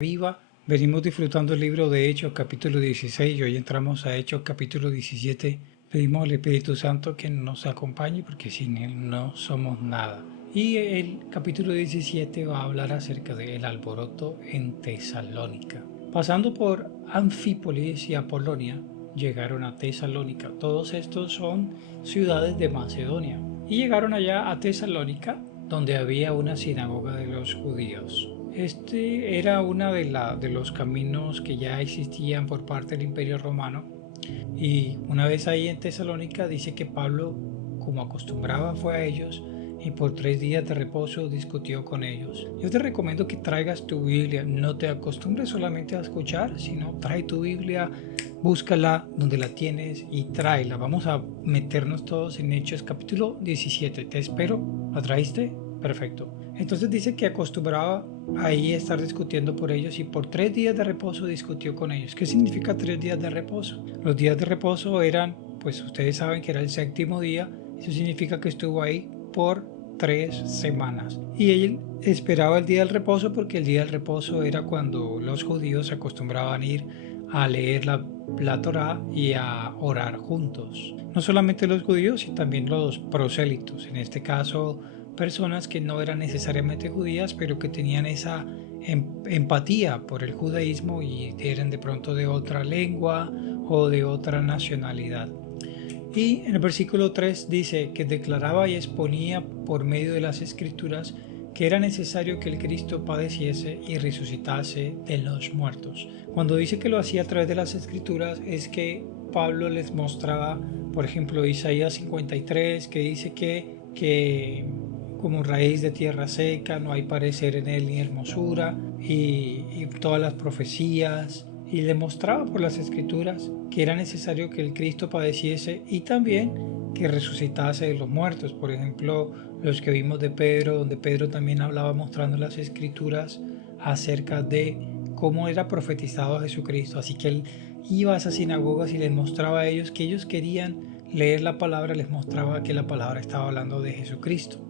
Viva. Venimos disfrutando el libro de Hechos capítulo 16 y hoy entramos a Hechos capítulo 17. Pedimos al Espíritu Santo que nos acompañe porque sin Él no somos nada. Y el capítulo 17 va a hablar acerca del alboroto en Tesalónica. Pasando por Anfípolis y Apolonia, llegaron a Tesalónica. Todos estos son ciudades de Macedonia. Y llegaron allá a Tesalónica, donde había una sinagoga de los judíos. Este era uno de los caminos que ya existían por parte del Imperio Romano. Y una vez ahí en Tesalónica dice que Pablo, como acostumbraba, fue a ellos y por 3 días de reposo discutió con ellos. Yo te recomiendo que traigas tu Biblia, no te acostumbres solamente a escuchar, sino trae tu Biblia, búscala donde la tienes y tráela. Vamos a meternos todos en Hechos capítulo 17. Te espero. ¿La traíste? Perfecto. Entonces dice que acostumbraba ahí estar discutiendo por ellos y por 3 días de reposo discutió con ellos. ¿Qué significa 3 días de reposo? Los días de reposo eran, pues ustedes saben que era el 7.º día. Eso significa que estuvo ahí por 3 semanas. Y él esperaba el día del reposo porque el día del reposo era cuando los judíos acostumbraban ir a leer la Torá y a orar juntos. No solamente los judíos, sino también los prosélitos. En este caso, personas que no eran necesariamente judías, pero que tenían esa empatía por el judaísmo y eran de pronto de otra lengua o de otra nacionalidad. Y en el versículo 3 dice que declaraba y exponía por medio de las escrituras que era necesario que el Cristo padeciese y resucitase de los muertos. Cuando dice que lo hacía a través de las escrituras es que Pablo les mostraba, por ejemplo, Isaías 53, que dice que como raíz de tierra seca, no hay parecer en él ni hermosura, y todas las profecías, y le mostraba por las escrituras que era necesario que el Cristo padeciese y también que resucitase de los muertos. Por ejemplo, los que vimos de Pedro, donde Pedro también hablaba mostrando las escrituras acerca de cómo era profetizado a Jesucristo. Así que él iba a esas sinagogas y les mostraba a ellos que ellos querían leer la palabra, les mostraba que la palabra estaba hablando de Jesucristo.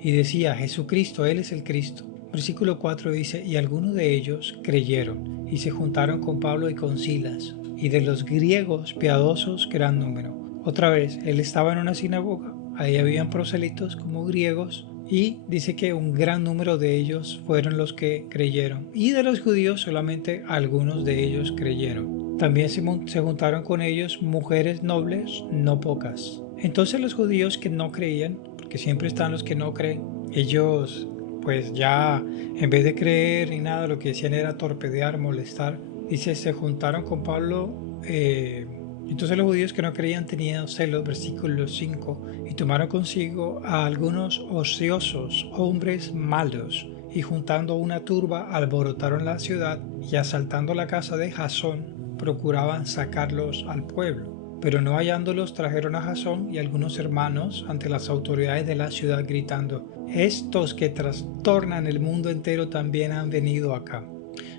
Y decía, Jesucristo, Él es el Cristo. Versículo 4 dice, y algunos de ellos creyeron y se juntaron con Pablo y con Silas, y de los griegos piadosos gran número. Otra vez, él estaba en una sinagoga, ahí habían proselitos como griegos, y dice que un gran número de ellos fueron los que creyeron, y de los judíos solamente algunos de ellos creyeron. También se juntaron con ellos mujeres nobles, no pocas. Entonces los judíos que no creían, que siempre están los que no creen, ellos pues ya en vez de creer ni nada, lo que decían era torpedear, molestar. Dice, se juntaron con Pablo, entonces los judíos que no creían tenían celos, versículo 5, y tomaron consigo a algunos ociosos, hombres malos, y juntando una turba alborotaron la ciudad y asaltando la casa de Jasón procuraban sacarlos al pueblo. Pero no hallándolos trajeron a Jasón y algunos hermanos ante las autoridades de la ciudad gritando, estos que trastornan el mundo entero también han venido acá,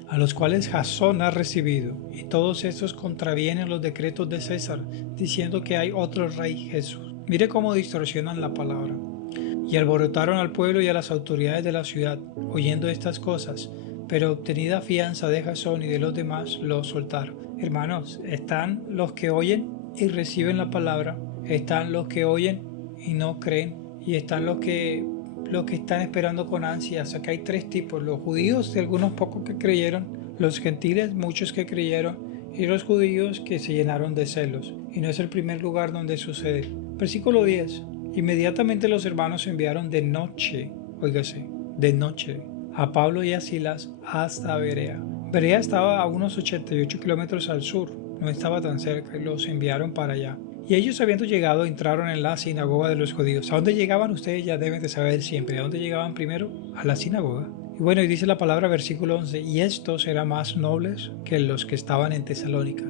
a los cuales Jasón ha recibido, y todos estos contravienen los decretos de César, diciendo que hay otro rey Jesús. Mire cómo distorsionan la palabra. Y alborotaron al pueblo y a las autoridades de la ciudad, oyendo estas cosas, pero obtenida fianza de Jasón y de los demás, los soltaron. Hermanos, están los que oyen y reciben la palabra, están los que oyen y no creen, y están los que están esperando con ansias. Acá hay 3 tipos, los judíos, de algunos pocos que creyeron, los gentiles, muchos que creyeron, y los judíos que se llenaron de celos. Y no es el primer lugar donde sucede. Versículo 10, inmediatamente los hermanos enviaron de noche, óigase, de noche, a Pablo y a Silas hasta Berea. Berea estaba a unos 88 kilómetros al sur, no estaba tan cerca, y los enviaron para allá. Y ellos, habiendo llegado, entraron en la sinagoga de los judíos. ¿A dónde llegaban? Ustedes ya deben de saber siempre. ¿A dónde llegaban primero? A la sinagoga. Y bueno, y dice la palabra, versículo 11, y estos eran más nobles que los que estaban en Tesalónica,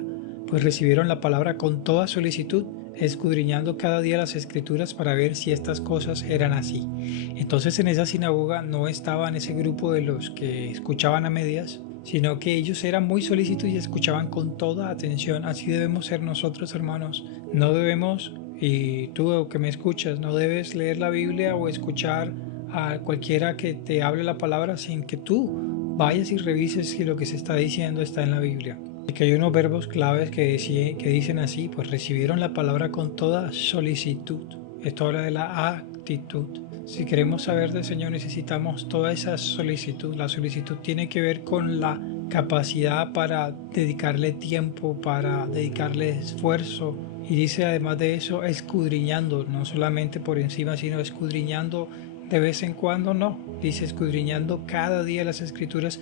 pues recibieron la palabra con toda solicitud, escudriñando cada día las escrituras para ver si estas cosas eran así. Entonces en esa sinagoga no estaban ese grupo de los que escuchaban a medias, sino que ellos eran muy solícitos y escuchaban con toda atención. Así debemos ser nosotros, hermanos. No debemos, y tú que me escuchas, no debes leer la Biblia o escuchar a cualquiera que te hable la palabra sin que tú vayas y revises si lo que se está diciendo está en la Biblia. Y que hay unos verbos claves que dicen así, pues recibieron la palabra con toda solicitud. Esto habla de la actitud. Si queremos saber del Señor necesitamos toda esa solicitud. La solicitud tiene que ver con la capacidad para dedicarle tiempo, para dedicarle esfuerzo. Y dice además de eso, escudriñando, no solamente por encima, sino escudriñando de vez en cuando, no. Dice escudriñando cada día las Escrituras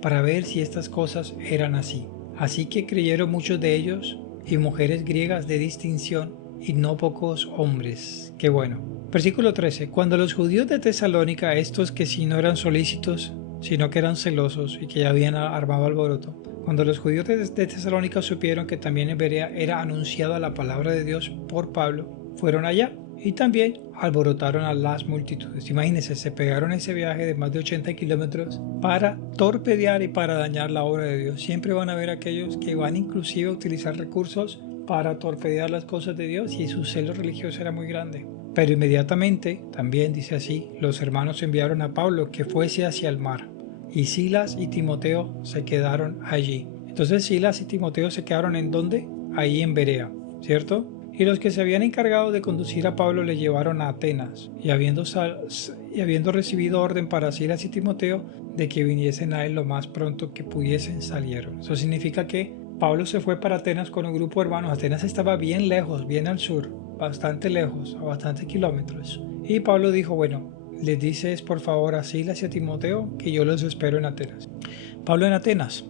para ver si estas cosas eran así. Así que creyeron muchos de ellos y mujeres griegas de distinción y no pocos hombres. Qué bueno. Versículo 13. Cuando los judíos de Tesalónica, estos que si no eran solícitos, sino que eran celosos y que ya habían armado alboroto, cuando los judíos de Tesalónica supieron que también en Berea era anunciada la palabra de Dios por Pablo, fueron allá y también alborotaron a las multitudes. Imagínense, se pegaron ese viaje de más de 80 kilómetros para torpedear y para dañar la obra de Dios. Siempre van a haber aquellos que van inclusive a utilizar recursos para torpedear las cosas de Dios, y su celo religioso era muy grande. Pero inmediatamente, también dice así, los hermanos enviaron a Pablo que fuese hacia el mar, y Silas y Timoteo se quedaron allí. Entonces Silas y Timoteo se quedaron ¿en dónde? Ahí en Berea, ¿cierto? Y los que se habían encargado de conducir a Pablo le llevaron a Atenas, y habiendo recibido orden para Silas y Timoteo de que viniesen a él lo más pronto que pudiesen, salieron. Eso significa que Pablo se fue para Atenas con un grupo de hermanos. Atenas estaba bien lejos, bien al sur, bastante lejos, a bastantes kilómetros. Y Pablo dijo, bueno, les dices por favor a Silas y a Timoteo que yo los espero en Atenas. Pablo en Atenas.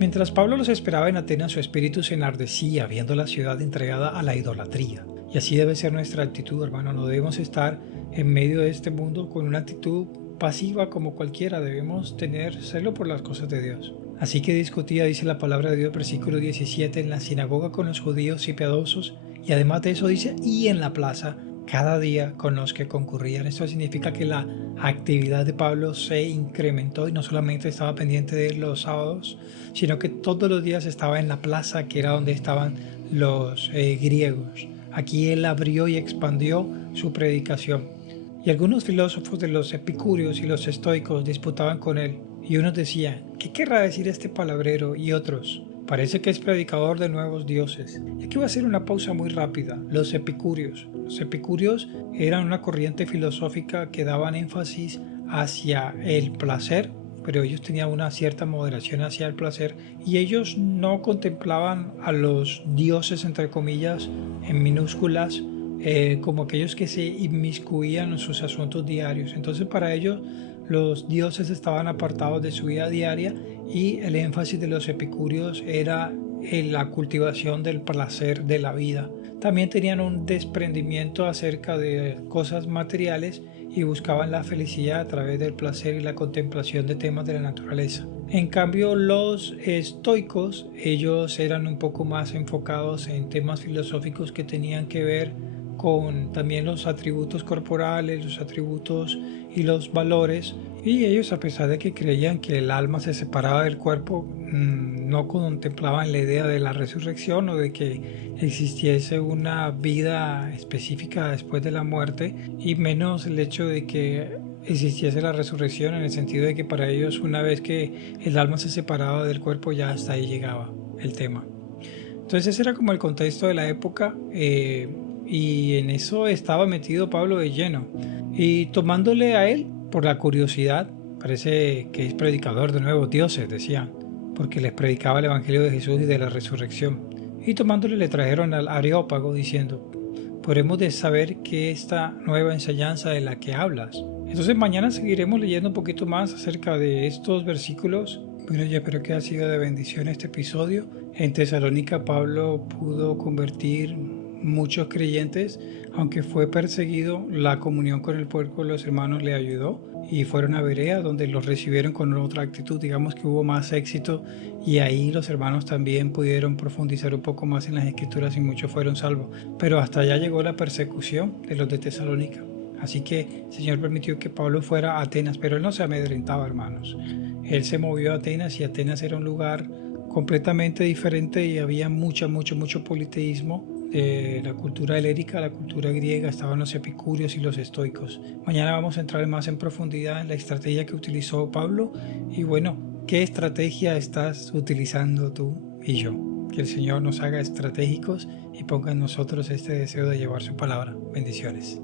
Mientras Pablo los esperaba en Atenas, su espíritu se enardecía viendo la ciudad entregada a la idolatría. Y así debe ser nuestra actitud, hermano. No debemos estar en medio de este mundo con una actitud pasiva como cualquiera. Debemos tener celo por las cosas de Dios. Así que discutía, dice la palabra de Dios, versículo 17, en la sinagoga con los judíos y piadosos, y además de eso dice, y en la plaza, cada día con los que concurrían. Esto significa que la actividad de Pablo se incrementó y no solamente estaba pendiente de los sábados, sino que todos los días estaba en la plaza, que era donde estaban los griegos. Aquí él abrió y expandió su predicación. Y algunos filósofos de los epicúreos y los estoicos disputaban con él, y unos decían, ¿qué querrá decir este palabrero? Y otros, parece que es predicador de nuevos dioses. Y aquí voy a hacer una pausa muy rápida. Los epicúreos. Los epicúreos eran una corriente filosófica que daban énfasis hacia el placer, pero ellos tenían una cierta moderación hacia el placer, y ellos no contemplaban a los dioses, entre comillas, en minúsculas, como aquellos que se inmiscuían en sus asuntos diarios. Entonces para ellos los dioses estaban apartados de su vida diaria, y el énfasis de los epicúreos era en la cultivación del placer de la vida. También tenían un desprendimiento acerca de cosas materiales y buscaban la felicidad a través del placer y la contemplación de temas de la naturaleza. En cambio, los estoicos, ellos eran un poco más enfocados en temas filosóficos que tenían que ver con también los atributos corporales, los atributos y los valores. Y ellos, a pesar de que creían que el alma se separaba del cuerpo, no contemplaban la idea de la resurrección o de que existiese una vida específica después de la muerte, y menos el hecho de que existiese la resurrección, en el sentido de que para ellos, una vez que el alma se separaba del cuerpo, ya hasta ahí llegaba el tema. Entonces ese era como el contexto de la época, y en eso estaba metido Pablo de lleno, y tomándole a él por la curiosidad, parece que es predicador de nuevos dioses, decían, porque les predicaba el evangelio de Jesús y de la resurrección. Y tomándole le trajeron al Areópago diciendo, podremos de saber que esta nueva enseñanza de la que hablas. Entonces mañana seguiremos leyendo un poquito más acerca de estos versículos. Bueno, yo espero que haya sido de bendición este episodio. En Tesalónica Pablo pudo convertir muchos creyentes, aunque fue perseguido. La comunión con el pueblo de los hermanos le ayudó, y fueron a Berea, donde los recibieron con otra actitud. Digamos que hubo más éxito, y ahí los hermanos también pudieron profundizar un poco más en las escrituras y muchos fueron salvos. Pero hasta allá llegó la persecución de los de Tesalónica. Así que el Señor permitió que Pablo fuera a Atenas, pero él no se amedrentaba, hermanos. Él se movió a Atenas, y Atenas era un lugar completamente diferente, y había mucho politeísmo. de la cultura helérica, la cultura griega, estaban los epicúreos y los estoicos. Mañana vamos a entrar más en profundidad en la estrategia que utilizó Pablo y bueno, ¿qué estrategia estás utilizando tú y yo? Que el Señor nos haga estratégicos y ponga en nosotros este deseo de llevar su palabra. Bendiciones.